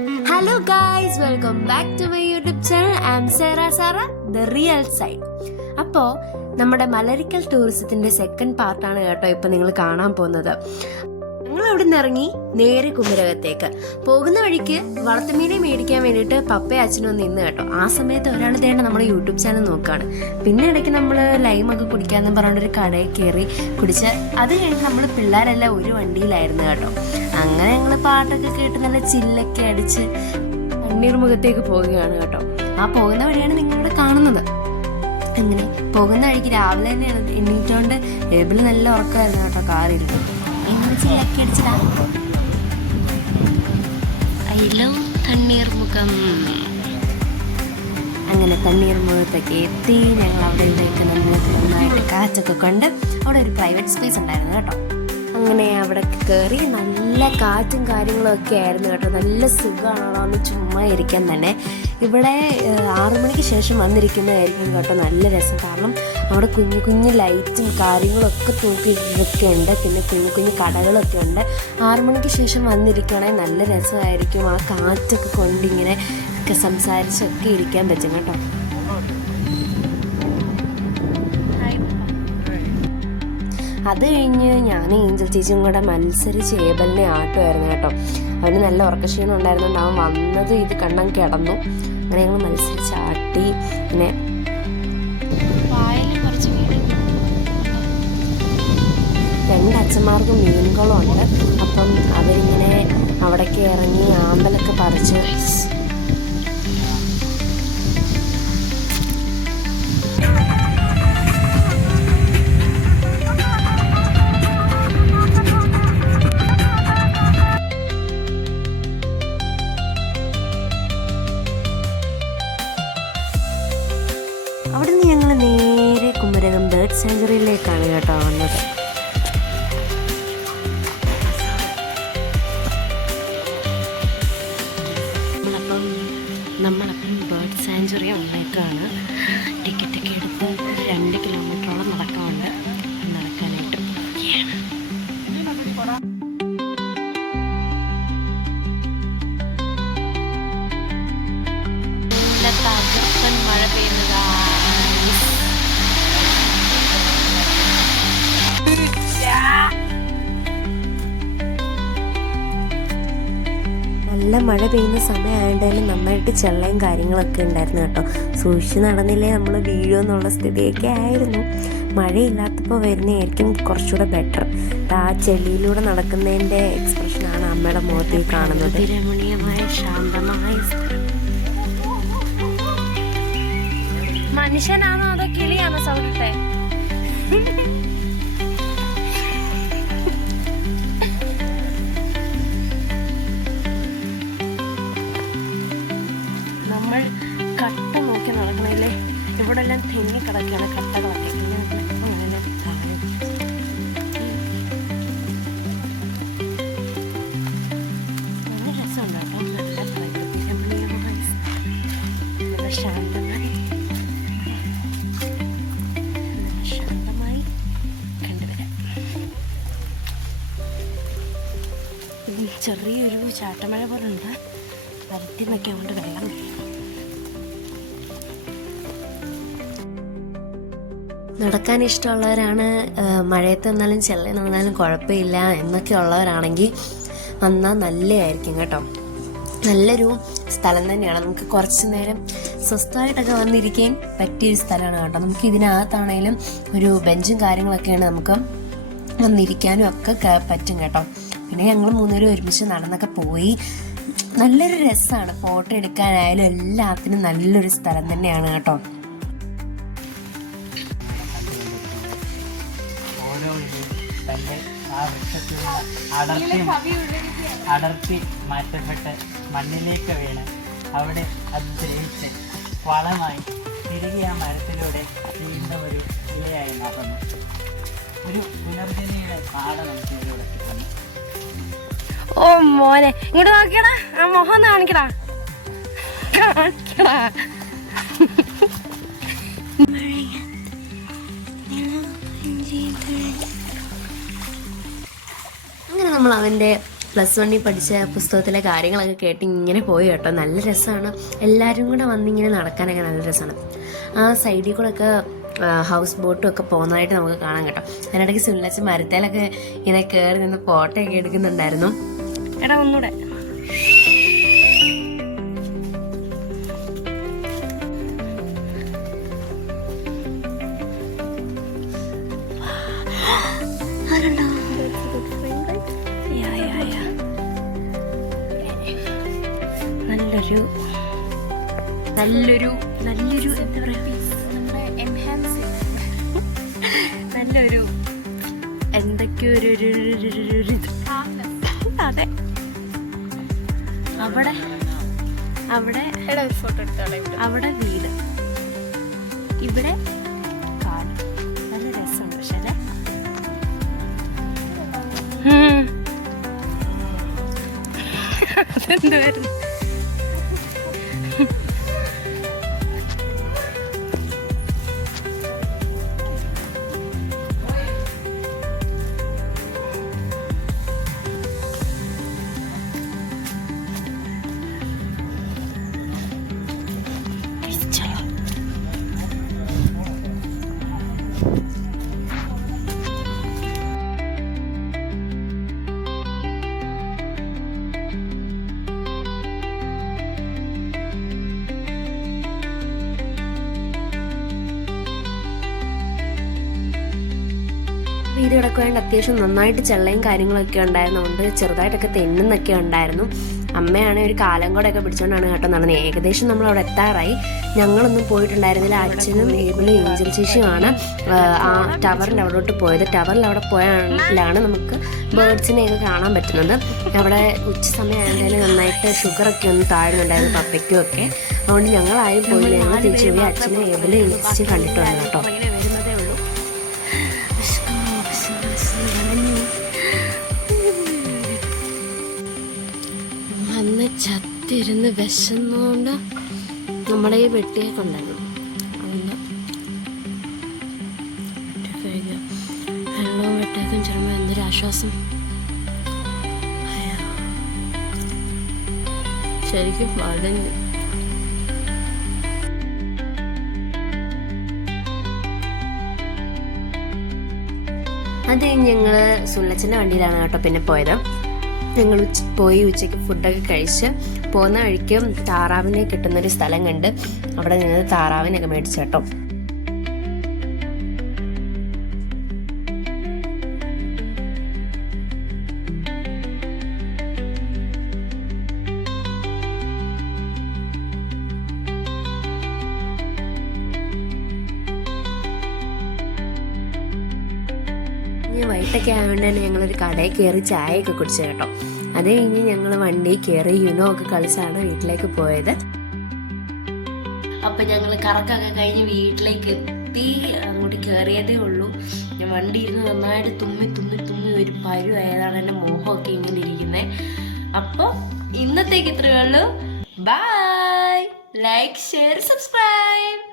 Hello guys, welcome back to my YouTube channel. I am Sarah, the real side. അപ്പോൾ നമ്മുടെ Malarikkal ടൂറിസത്തിൻ്റെ second പാർട്ടാണ് കേട്ടോ ഇപ്പോൾ നിങ്ങൾ കാണാൻ പോകുന്നത്. ഞങ്ങൾ അവിടെ നിന്ന് ഇറങ്ങി നേരെ കുമരകത്തേക്ക് പോകുന്ന വഴിക്ക് വളർത്തുമീനെ മേടിക്കാൻ വേണ്ടിയിട്ട് പപ്പയും അച്ഛനും ഒന്ന് നിന്ന് കേട്ടോ. ആ സമയത്ത് ഒരാൾ തേണ്ട നമ്മുടെ യൂട്യൂബ് ചാനൽ നോക്കുകയാണ്. പിന്നെ ഇടയ്ക്ക് നമ്മൾ ലൈമൊക്കെ കുടിക്കാമെന്ന് പറഞ്ഞൊരു കടയിൽ കയറി കുടിച്ച് അത് കഴിഞ്ഞ് നമ്മൾ പിള്ളേരെല്ലാം ഒരു വണ്ടിയിലായിരുന്നു കേട്ടോ. അങ്ങനെ ഞങ്ങൾ പാട്ടൊക്കെ കേട്ട് നല്ല ചില്ലൊക്കെ അടിച്ച് തണ്ണീർമുഖത്തേക്ക് പോവുകയാണ് കേട്ടോ. ആ പോകുന്ന വഴിയാണ് നിങ്ങളിവിടെ കാണുന്നത്. അങ്ങനെ പോകുന്ന വഴിക്ക് രാവിലെ തന്നെയാണ് എണ്ണീറ്റോണ്ട് ഏബിൾ നല്ല ഉറക്കമായിരുന്നു കേട്ടോ. കാറിൽ ഇന്ന് ചില്ലൊക്കെ അടിച്ചിടാ. തണ്ണീർമുഖം. അങ്ങനെ തണ്ണീർമുഖത്തൊക്കെ എത്തി. ഞങ്ങൾ അവിടെ നന്നായിട്ട് കാറ്റൊക്കെ കൊണ്ട് അവിടെ ഒരു പ്രൈവറ്റ് സ്പേസ് ഉണ്ടായിരുന്നു കേട്ടോ. അങ്ങനെ അവിടെ കയറി നല്ല കാറ്റും കാര്യങ്ങളും ഒക്കെ ആയിരുന്നു കേട്ടോ. നല്ല സുഖമാണോ ഒന്ന് ചുമ്മാ ഇരിക്കാൻ തന്നെ. ഇവിടെ 6 മണിക്ക് ശേഷം വന്നിരിക്കുന്നതായിരിക്കും കേട്ടോ നല്ല രസം. കാരണം അവിടെ കുഞ്ഞു കുഞ്ഞു ലൈറ്റും കാര്യങ്ങളൊക്കെ തൂക്കിയൊക്കെ ഉണ്ട്. പിന്നെ കുഞ്ഞു കുഞ്ഞു കടകളൊക്കെ ഉണ്ട്. 6 മണിക്ക് ശേഷം വന്നിരിക്കുകയാണെങ്കിൽ നല്ല രസമായിരിക്കും. ആ കാറ്റൊക്കെ കൊണ്ടിങ്ങനെ ഒക്കെ സംസാരിച്ചൊക്കെ ഇരിക്കാൻ പറ്റും കേട്ടോ. അത് കഴിഞ്ഞ് ഞാൻ ഏഞ്ചൽ ചേച്ചിയും കൂടെ മത്സരിച്ച് ഏബലിനെ ആട്ടുമായിരുന്നു കേട്ടോ. അവന് നല്ല ഉറക്കക്ഷീണം ഉണ്ടായിരുന്നുകൊണ്ട് അവൻ വന്നത് ഇത് കണ്ടം കിടന്നു. അങ്ങനെ ഞങ്ങൾ മത്സരിച്ച് ആട്ടി. പിന്നെ രണ്ട് അച്ഛന്മാർക്കും മീനുകളുണ്ട്. അപ്പം അവരിങ്ങനെ അവിടേക്ക് ഇറങ്ങി ആമ്പലൊക്കെ പറിച്ച് അവിടെ നിന്ന് ഞങ്ങൾ നേരെ കുമരകം ബേർഡ് സാങ്ച്വറിയിലേക്കാണ് കേട്ടോ വന്നത്. നമ്മളപ്പം ബേർഡ് സാങ്ച്വറി ഉള്ളേക്കാണ്. ടിക്കറ്റൊക്കെ എടുത്ത് 2 കിലോമീറ്ററോളം നടക്കാറുണ്ട്. നടക്കാനായിട്ട് മഴ പെയ്യുന്നതാ. നല്ല മഴ പെയ്യുന്ന സമയമായതുകൊണ്ട് നന്നായിട്ട് ചെള്ളയും കാര്യങ്ങളൊക്കെ ഉണ്ടായിരുന്നു കേട്ടോ. സൂക്ഷിച്ച് നടന്നില്ലേ നമ്മൾ വീഴുമെന്നുള്ള സ്ഥിതിയൊക്കെ ആയിരുന്നു. മഴയില്ലാത്തപ്പോൾ വരുന്നതായിരിക്കും കുറച്ചുകൂടെ ബെറ്റർ. ആ ചെളിയിലൂടെ നടക്കുന്നതിൻ്റെ എക്സ്പ്രഷനാണ് അമ്മയുടെ മുഖത്തിൽ കാണുന്നത്. രമണീയമായ ശാന്തമായ മനുഷ്യനാണോ അതോ കിളിയാണോ സൗണ്ടിട്ടെ? നമ്മൾ കട്ട നോക്കി നടക്കണല്ലേ. ഇവിടെ എല്ലാം തെന്നി കിടക്കുകയാണ് കട്ടകളൊക്കെ. നല്ല രസമുണ്ട് കേട്ടോ. നല്ല പ്രകൃതി രമണീയമായ നല്ല ശാന്തമായി ചെറിയൊരു ചാട്ടമഴ പോലെ ഉണ്ട്. വരട്ടി നിന്നൊക്കെ കൊണ്ട് വെള്ളം വീഴും. നടക്കാൻ ഇഷ്ടമുള്ളവരാണ്, മഴയത്ത് വന്നാലും ചെള്ളയിൽ നടന്നാലും കുഴപ്പമില്ല എന്നൊക്കെ ഉള്ളവരാണെങ്കിൽ വന്നാൽ നല്ലതായിരിക്കും കേട്ടോ. നല്ലൊരു സ്ഥലം തന്നെയാണ്. നമുക്ക് കുറച്ച് നേരം സ്വസ്ഥമായിട്ടൊക്കെ വന്നിരിക്കാൻ പറ്റിയൊരു സ്ഥലമാണ് കേട്ടോ. നമുക്ക് ഇതിനകത്താണേലും ഒരു ബെഞ്ചും കാര്യങ്ങളൊക്കെയാണ് നമുക്ക് വന്നിരിക്കാനും ഒക്കെ പറ്റും കേട്ടോ. പിന്നെ ഞങ്ങൾ 3 പേരും ഒരുമിച്ച് നടന്നൊക്കെ പോയി. നല്ലൊരു രസമാണ്. ഫോട്ടോ എടുക്കാനായാലും എല്ലാത്തിനും നല്ലൊരു സ്ഥലം തന്നെയാണ് കേട്ടോ. അടർത്തി മാറ്റപ്പെട്ട് മണ്ണിലേക്ക് വീണ് അവിടെ അത് ദ്രവിച്ച് വളമായി തിരികെ ആ മരത്തിലൂടെ വീണ്ടും ഒരു ഇലയായി മാറുന്നു. ഒരു പുനർജനിയുടെ പാഠം നമുക്ക് ഇതിലൂടെ കിട്ടുന്നു. ഓ മോനെ ഇങ്ങോട്ട് നോക്കിയടാ. ആ മുഖം ഒന്ന് കാണിക്കടാ. അങ്ങനെ നമ്മൾ അവൻ്റെ +1 പഠിച്ച പുസ്തകത്തിലെ കാര്യങ്ങളൊക്കെ കേട്ട് ഇങ്ങനെ പോയി കേട്ടോ. നല്ല രസമാണ്. എല്ലാവരും കൂടെ വന്നിങ്ങനെ നടക്കാനൊക്കെ നല്ല രസമാണ്. ആ സൈഡിൽ കൂടെ ഒക്കെ ഹൗസ് ബോട്ടും ഒക്കെ പോകുന്നതായിട്ട് നമുക്ക് കാണാം കേട്ടോ. അതിനിടയ്ക്ക് സുല്ലച്ച മരത്തേലൊക്കെ ഇങ്ങനെ കയറി നിന്ന് ഫോട്ടോയൊക്കെ എടുക്കുന്നുണ്ടായിരുന്നു. എടാ ഒന്നുകൂടെ നല്ലൊരു എന്താ പറയുക, നല്ലൊരു എന്തൊക്കെയോ ഒരു അതെ. അവിടെ ഫോട്ടോ എടുത്തോളാം. അവിടെ വീട്, ഇവിടെ കാട്. നല്ല രസമുണ്ട് പക്ഷേ അല്ലേ. അതെന്തുവായിരുന്നു? ഇത് കിടക്കുവാണ്ട് അത്യാവശ്യം നന്നായിട്ട് ചെള്ളയും കാര്യങ്ങളൊക്കെ ഉണ്ടായിരുന്നുകൊണ്ട് ചെറുതായിട്ടൊക്കെ തെന്നുന്നൊക്കെ ഉണ്ടായിരുന്നു. അമ്മയാണെങ്കിൽ ഒരു കാലം കൂടെയൊക്കെ പിടിച്ചുകൊണ്ടാണ് കേട്ടോ നടന്നത്. ഏകദേശം നമ്മൾ അവിടെ എത്താറായി. ഞങ്ങളൊന്നും പോയിട്ടുണ്ടായിരുന്നില്ല. അച്ഛനും ഏബിളും ഏഞ്ചൽ ചേച്ചിയുമാണ് ആ ടവറിൻ്റെ അവിടോട്ട് പോയത്. ടവറിൽ അവിടെ പോയാലാണ് നമുക്ക് ബേർഡ്സിനെയൊക്കെ കാണാൻ പറ്റുന്നത്. അവിടെ ഉച്ച സമയം ആയതിനാൽ നന്നായിട്ട് ഷുഗറൊക്കെ ഒന്ന് താഴ്ന്നുണ്ടായിരുന്നു പപ്പയ്ക്കും ഒക്കെ. അതുകൊണ്ട് ഞങ്ങളാരും പോയില്ല. ഞങ്ങൾ തിരിച്ചു പോയി അച്ഛനും ഏബിളും ഏഞ്ചൽ ചേച്ചി കണ്ടിട്ട് വന്നു കേട്ടോ. അന്ന് ചത്തിരുന്ന് വിശന്നുകൊണ്ട് നമ്മുടെ ഈ വെട്ടിയൊക്കെ ഉണ്ടായിരുന്നു. വെള്ളവും വെട്ടിയൊക്കെ ചെറുമ്പോൾ എന്തൊരു ആശ്വാസം. ശരിക്കും വളരെ അത് ഞങ്ങൾ സുല്ലച്ചൻ്റെ വണ്ടിയിലാണ് കേട്ടോ പിന്നെ പോയത്. ഞങ്ങൾ പോയി ഉച്ചയ്ക്ക് ഫുഡൊക്കെ കഴിച്ച് പോകുന്ന വഴിക്ക് താറാവിനെ കിട്ടുന്നൊരു സ്ഥലം കണ്ട് അവിടെ നിന്ന് താറാവിനൊക്കെ മേടിച്ചു കേട്ടോ. വൈകിട്ടൊക്കെ ആയതുകൊണ്ട് തന്നെ ഞങ്ങളൊരു കടയിൽ കയറി ചായയൊക്കെ കുടിച്ചു കേട്ടോ. അത് കഴിഞ്ഞ് ഞങ്ങൾ വണ്ടി കയറി യുനോ ഒക്കെ കളിച്ചാണ് വീട്ടിലേക്ക് പോയത്. അപ്പം ഞങ്ങൾ കറക്കൊക്കെ കഴിഞ്ഞ് വീട്ടിലേക്ക് എത്തി. അങ്ങോട്ട് കയറിയതേ ഉള്ളൂ. ഞാൻ വണ്ടി ഇരുന്ന് നന്നായിട്ട് തുമ്മി ഒരു പരുവായതാണ്. എൻ്റെ മോഹമൊക്കെ ഇങ്ങനെ ഇരിക്കുന്നത്. അപ്പോൾ ഇന്നത്തേക്ക് ഇത്രയേ ഉള്ളൂ. ബൈ. Like, share, subscribe.